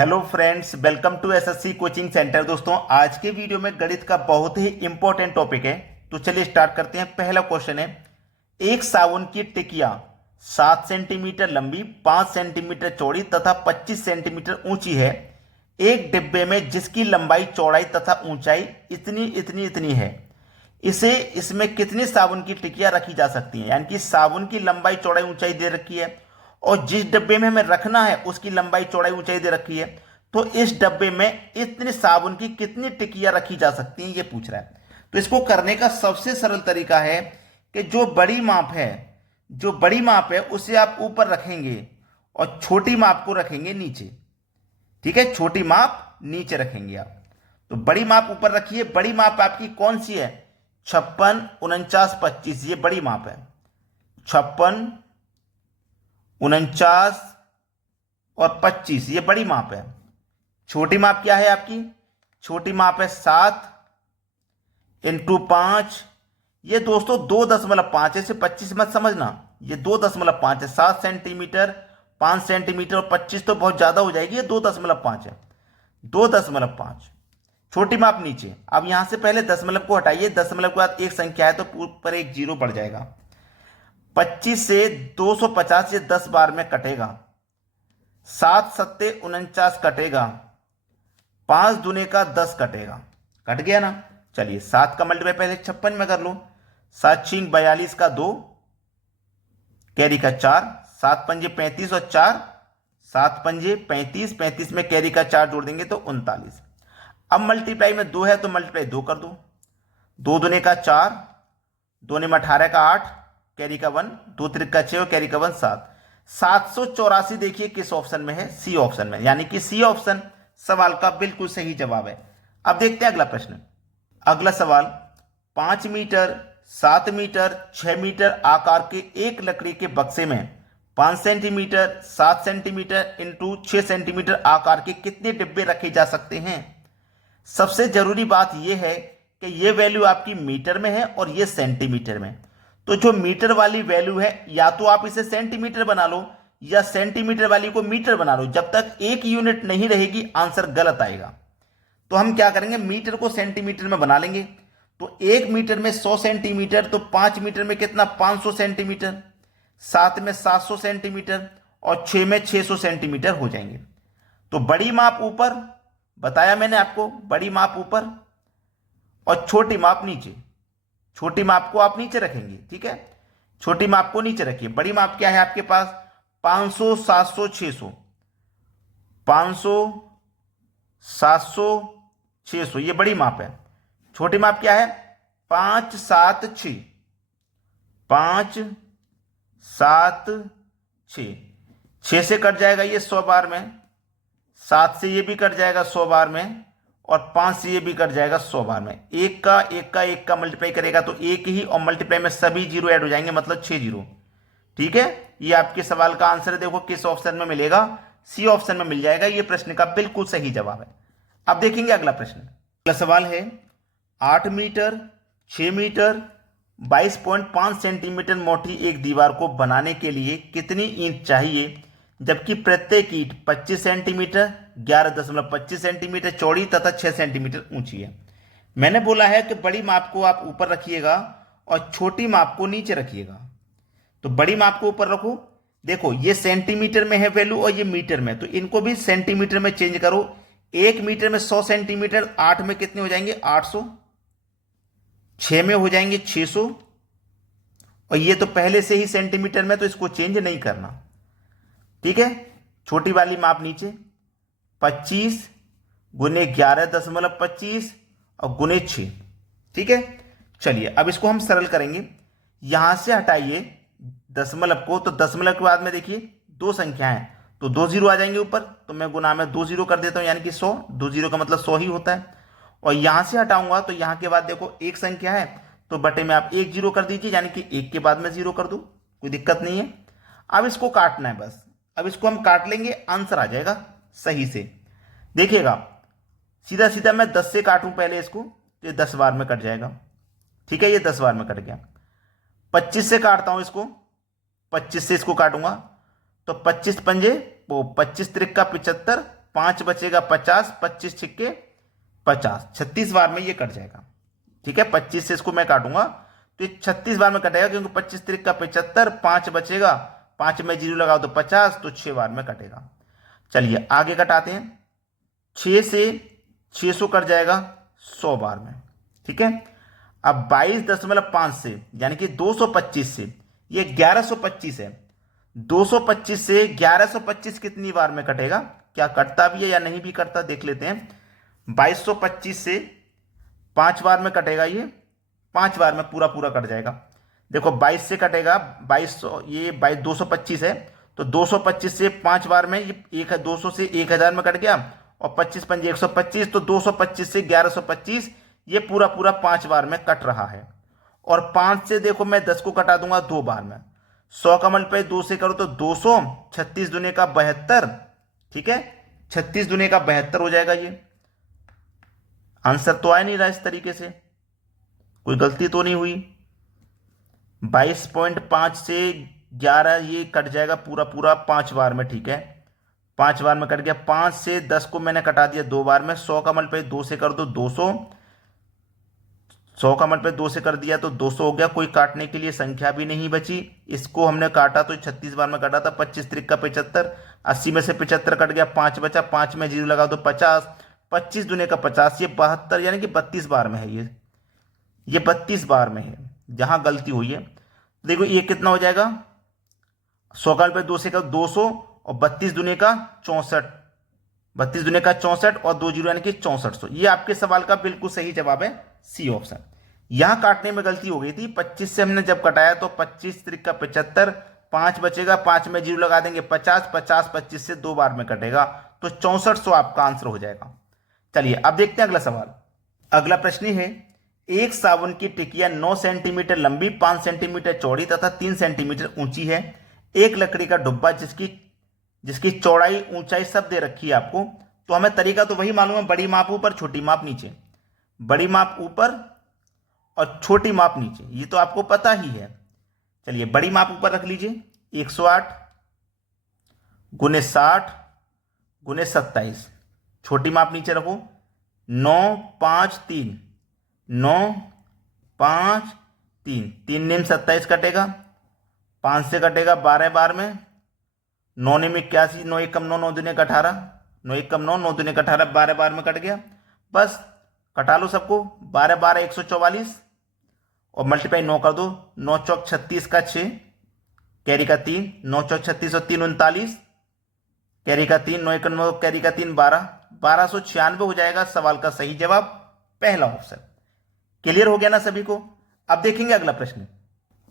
Hello friends, welcome to SSC coaching centre. दोस्तों, आज के वीडियो में गणित का बहुत ही इंपॉर्टेंट टॉपिक है। तो चलिए स्टार्ट करते हैं। पहला क्वेश्चन है, एक साबुन की टिकिया 7 सेंटीमीटर लंबी, 5 सेंटीमीटर चौड़ी तथा 25 सेंटीमीटर ऊंची है। एक डिब्बे में जिसकी लंबाई, चौड़ाई तथा ऊंचाई इतनी इतनी इतनी है, इसे इसमें कितनी साबुन की टिकिया रखी जा सकती है। यानी कि साबुन की लंबाई, चौड़ाई, ऊंचाई दे रखी है और जिस डब्बे में हमें रखना है उसकी लंबाई, चौड़ाई, ऊंचाई दे रखी है। तो इस डब्बे में इतनी साबुन की कितनी टिकिया रखी जा सकती हैं, ये पूछ रहा है। तो इसको करने का सबसे सरल तरीका है कि जो बड़ी माप है उसे आप ऊपर रखेंगे और छोटी माप को रखेंगे नीचे। ठीक है, छोटी माप नीचे रखेंगे आप। तो बड़ी माप ऊपर रखिए। बड़ी माप आपकी कौन सी है? 56, 49, 25, ये बड़ी माप है। 56, 49 और 25 ये बड़ी माप है। छोटी माप क्या है आपकी? छोटी माप है 7 इंटू 5। ये दोस्तों 2.5 है, इसे 25 मत समझना। ये 2.5 है। 7 सेंटीमीटर, 5 सेंटीमीटर और 25 तो बहुत ज्यादा हो जाएगी। ये 2.5 है। 2.5 छोटी माप नीचे। अब यहां से पहले दशमलव को हटाइए। दशमलव के बाद एक संख्या है तो ऊपर एक जीरो बढ़ जाएगा। 25 से 250 ये 10 बार में कटेगा। 7 सत्ते 49 कटेगा। 5 दूने का 10 कटेगा। कट गया ना। चलिए 7 का मल्टीप्लाई पहले 56 में कर लो। 7 छिंग 42 का 2, कैरी का 4, 7 पंजे 35 और 4, 7 पंजे 35, 35 में कैरी का 4 जोड़ देंगे तो 39। अब मल्टीप्लाई में 2 है तो मल्टीप्लाई 2 कर दो। 2 दूने का 4, 2 ने में 18 का 8, कैरी का 1, 2 त्रिक का 6 और कैरी का 1 7। 784 देखिए किस ऑप्शन में है? सी ऑप्शन में। यानी कि सी ऑप्शन सवाल का बिल्कुल सही जवाब है। अब देखते हैं अगला प्रश्न। अगला सवाल, 5 मीटर, 7 मीटर, 6 मीटर आकार के एक लकड़ी के बक्से में 5 सेंटीमीटर, 7 सेंटीमीटर इंटू 6 सेंटीमीटर आकार के कितने डिब्बे रखे जा सकते हैं? सबसे जरूरी बात यह है कि यह वैल्यू आपकी मीटर में है और यह सेंटीमीटर में। तो जो मीटर वाली वैल्यू है, या तो आप इसे सेंटीमीटर बना लो या सेंटीमीटर वाली को मीटर बना लो। जब तक एक यूनिट नहीं रहेगी आंसर गलत आएगा। तो हम क्या करेंगे, मीटर को सेंटीमीटर में बना लेंगे। तो 1 मीटर में 100 सेंटीमीटर, तो 5 मीटर में कितना? 500 सेंटीमीटर। 7 में 700 सेंटीमीटर और 6 में 600 सेंटीमीटर हो जाएंगे। तो बड़ी माप ऊपर, बताया मैंने आपको, बड़ी माप ऊपर और छोटी माप नीचे। छोटी माप को आप नीचे रखेंगे। ठीक है, छोटी माप को नीचे रखिए। बड़ी माप क्या है आपके पास? 500, 700, 600। 500, 700, 600 ये बड़ी माप है। छोटी माप क्या है? 5, 7, 6। 5, 7, 6। 6 से कट जाएगा ये 100 बार में। 7 से ये भी कट जाएगा 100 बार में और 5 से ये भी कट जाएगा 100 बार में। एक का मल्टीप्लाई करेगा तो एक ही, और मल्टीप्लाई में सभी जीरो ऐड हो जाएंगे, मतलब 6 जीरो। ठीक है, ये आपके सवाल का आंसर है। देखो किस ऑप्शन में मिलेगा? सी ऑप्शन में मिल जाएगा। ये प्रश्न का बिल्कुल सही जवाब है। अब देखेंगे अगला प्रश्न। अगला सवाल है, 8 मीटर, 6 मीटर, 22.5 सेंटीमीटर मोटी एक दीवार को बनाने के लिए कितनी ईंट चाहिए, जबकि प्रत्येक ईंट 25 सेंटीमीटर, 11.25 सेंटीमीटर चौड़ी तथा 6 सेंटीमीटर ऊंची है। मैंने बोला है कि बड़ी माप को आप ऊपर रखिएगा और छोटी माप को नीचे रखिएगा। तो बड़ी माप को ऊपर रखो। देखो ये सेंटीमीटर में है वैल्यू और ये मीटर में, तो इनको भी सेंटीमीटर में चेंज करो। 1 मीटर में 100 सेंटीमीटर, 8 में कितने हो जाएंगे? 800। 6 में हो जाएंगे 600 और ये तो पहले से ही सेंटीमीटर में, तो इसको चेंज नहीं करना। ठीक है, छोटी वाली माप नीचे। 25 गुने 11.25 और गुने 6। ठीक है, चलिए अब इसको हम सरल करेंगे। यहां से हटाइए दशमलव को, तो दशमलव के बाद में देखिए 2 संख्याएं हैं तो 2 जीरो आ जाएंगे ऊपर। तो मैं गुना में 2 जीरो कर देता हूं, यानी कि 100। 2 जीरो का मतलब 100 ही होता है। और यहां से हटाऊंगा तो यहां के बाद देखो एक संख्या है तो बटे में आप 1 जीरो कर दीजिए, यानी कि 1 के बाद में 0 कर दो, कोई दिक्कत नहीं है। अब इसको काटना है बस। अब इसको हम काट लेंगे, आंसर आ जाएगा सही से। देखिएगा, सीधा सीधा मैं 10 से काटूं पहले इसको तो ये 10 बार में कट जाएगा। ठीक है, ये 10 बार में कट गया। 25 से काटता हूं इसको, 25 से इसको काटूंगा तो 25 पंजे वो 25 त्रिक का 75, 5 बचेगा 50, 25 छिक्के 50, 36 बार में ये कट जाएगा। ठीक है, 25 से इसको मैं काटूंगा तो ये 36 बार में कटेगा, क्योंकि 25 त्रिक का 75, 5 बचेगा, 5 में 0 लगाओ तो 50, तो 6 बार में कटेगा। चलिए आगे कटाते हैं। 6 से 600 कट जाएगा 100 बार में। ठीक है, अब 22.5 से यानी कि 225 से ये 1125 है, 225 से 1125 कितनी बार में कटेगा, क्या कटता भी है या नहीं भी कटता देख लेते हैं। 2225 से 5 बार में कटेगा, ये 5 बार में पूरा पूरा कट जाएगा। देखो 22 से कटेगा 2200, ये 225 है तो 225 से 5 बार में ये 200 से 1000 में कट गया, और 25 पंजे 125, तो 225 से 1125 ये पूरा पूरा 5 बार में कट रहा है। और 5 से देखो मैं 10 को कटा दूंगा 2 बार में, 100 का मल्टीप्लाई 2 से करो तो 200, 36 दूने का 72। ठीक है, 36 दूने का 72 हो जाएगा। ये आंसर तो आ नहीं रहा इस तरीके से, कोई गलती तो नहीं हुई। 22.5 से 11 ये कट जाएगा पूरा पूरा 5 बार में। ठीक है, 5 बार में कट गया। 5 से 10 को मैंने कटा दिया 2 बार में, 100 का मल्टीप्लाई 2 से कर दो 200, 100 का मल्टीप्लाई 2 से कर दिया तो 200 हो गया। कोई काटने के लिए संख्या भी नहीं बची, इसको हमने काटा तो 36 बार में काटा था। 25 त्रिक का 75, 80 में से 75 कट गया, 5 बचा, 5 में 0 लगा दो 50, 25 दूने का 50, ये 72 यानी कि 32 बार में है। ये 32 बार में है, जहां गलती हुई है। देखो ये कितना हो जाएगा, 100 का मल्टीप्लाई 2 से कर 200, और 32 दूने का 64, 32 दूने का 64 और 2 जीरो यानी कि 6400। ये आपके सवाल का बिल्कुल सही जवाब है, सी ऑप्शन। यहां काटने में गलती हो गई थी। 25 से हमने जब कटाया तो 25 त्रिक का 75, 5 बचेगा, 5 में 0 लगा देंगे 50, 50 25 से 2 बार में कटेगा, तो 6400 आपका आंसर हो जाएगा। चलिए अब देखते हैं अगला सवाल। अगला प्रश्न है, एक साबुन की टिकिया 9 सेंटीमीटर लंबी, 5 सेंटीमीटर चौड़ी तथा 3 सेंटीमीटर ऊंची है। एक लकड़ी का डब्बा जिसकी चौड़ाई ऊंचाई सब दे रखी है आपको, तो हमें तरीका तो वही मालूम है, बड़ी माप ऊपर छोटी माप नीचे, बड़ी माप ऊपर और छोटी माप नीचे, ये तो आपको पता ही है। चलिए बड़ी माप ऊपर रख लीजिए, 108 गुने 60 गुने 27, छोटी माप नीचे रखो 9 5 3, 9 5 3, 3 निम 27 कटेगा, 5 से कटेगा 12 बार में, 9 निम 81, 9 1 कम 9, 9 दूने का 18, 9 1 कम 9, 9 दूने का 18, 12 बार में कट गया। बस कटा लो सबको, 12 12 144 और मल्टीप्लाई 9 कर दो, 9 चौक 36 का 6, कैरी का 3, 9 चौक 36 और 3 39, कैरी का 3, 9 1 9 कैरी का 3 12, 1296 हो जाएगा सवाल का सही जवाब, पहला ऑप्शन। क्लियर हो गया ना सभी को। अब देखेंगे अगला प्रश्न।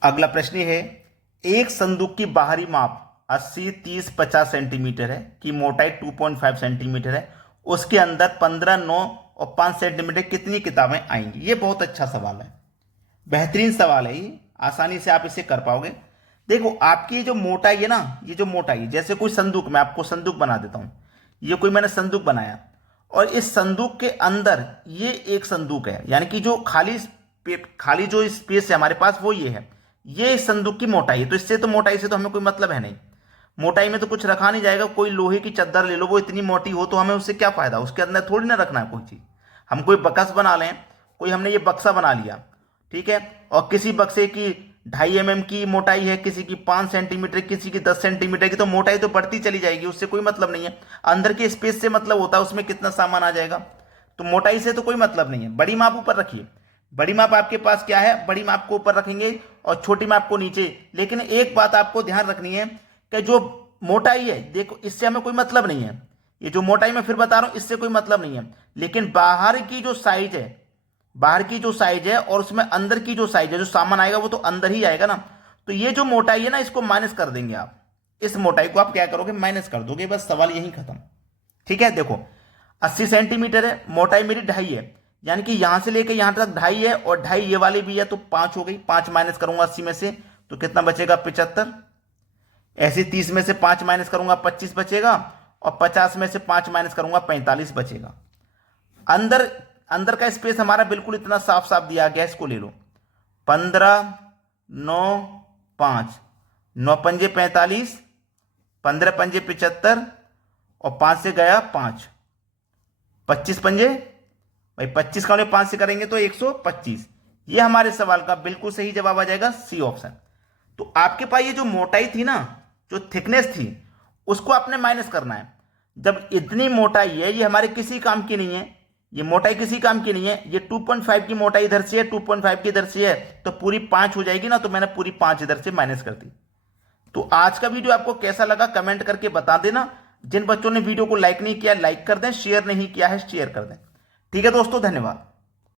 अगला प्रश्न है, एक संदूक की बाहरी माप 80 30 50 सेंटीमीटर है, की मोटाई 2.5 सेंटीमीटर है, उसके अंदर 15 9 और 5 सेंटीमीटर कितनी किताबें आएंगी। ये बहुत अच्छा सवाल है, बेहतरीन सवाल है, ये आसानी से आप इसे कर पाओगे। देखो आपकी ये जो मोटाई है ना, ये जो मोटाई, जैसे कोई संदूक, मैं आपको संदूक बना देता हूं, ये कोई मैंने संदूक बनाया और इस संदूक के अंदर ये एक संदूक है, यानी कि जो खाली जो स्पेस है हमारे पास वो ये है, ये इस संदूक की मोटाई है। तो इससे तो मोटाई से तो हमें कोई मतलब है नहीं, मोटाई में तो कुछ रखा नहीं जाएगा। कोई लोहे की चद्दर ले लो, वो इतनी मोटी हो तो हमें उससे क्या फायदा, उसके अंदर थोड़ी ना रखना है कोई चीज। हम कोई बक्स बना लें, कोई हमने ये बक्सा बना लिया, ठीक है, और किसी बक्से की 2.5 mm की मोटाई है, किसी की 5 सेंटीमीटर, किसी की 10 सेंटीमीटर की, तो मोटाई तो बढ़ती चली जाएगी, उससे कोई मतलब नहीं है। अंदर के स्पेस से मतलब होता है उसमें कितना सामान आ जाएगा, तो मोटाई से तो कोई मतलब नहीं है। बड़ी माप ऊपर रखिए, बड़ी माप आपके पास क्या है, बड़ी माप को ऊपर रखेंगे और छोटी माप को नीचे। लेकिन एक बात आपको ध्यान रखनी है कि जो मोटाई है, देखो इससे हमें कोई मतलब नहीं है, ये जो मोटाई मैं फिर बता रहा हूं इससे कोई मतलब नहीं है। लेकिन बाहर की जो साइज है, बाहर की जो साइज है और उसमें अंदर की जो साइज है, जो सामान आएगा वो तो अंदर ही आएगा ना। तो ये जो मोटाई है ना, इसको माइनस कर देंगे आप, इस मोटाई को आप क्या करोगे, माइनस कर दोगे, बस सवाल यही खत्म। ठीक है, देखो 80 सेंटीमीटर है, मोटाई मेरी 2.5 है, यानी कि यहां से लेकर यहां तक 2.5 है और 2.5 ये वाली भी है, तो 5 हो गई। 5 माइनस करूंगा 80 में से तो कितना बचेगा, 75। ऐसे 30 में से 5 माइनस करूंगा 25 बचेगा, और 50 में से 5 माइनस करूंगा 45 बचेगा। अंदर का स्पेस हमारा बिल्कुल इतना साफ साफ दिया गया, इसको ले लो 15 9 5, 9 पंजे 45, 15 पंजे 75 और 5 से गया 5, 25 पंजे भाई, 25 का 5 से करेंगे तो 125। ये हमारे सवाल का बिल्कुल सही जवाब आ जाएगा, सी ऑप्शन। तो आपके पास ये जो मोटाई थी ना, जो थिकनेस थी, उसको आपने माइनस करना है। जब इतनी मोटाई है, ये हमारे किसी काम की नहीं है, ये मोटाई किसी काम की नहीं है, ये 2.5 की मोटाई इधर से है, 2.5 की इधर से है, तो पूरी 5 हो जाएगी ना, तो मैंने पूरी 5 इधर से माइनस कर दी। तो आज का वीडियो आपको कैसा लगा कमेंट करके बता देना। जिन बच्चों ने वीडियो को लाइक नहीं किया लाइक कर दें, शेयर नहीं किया है शेयर कर दें। ठीक है दोस्तों, धन्यवाद।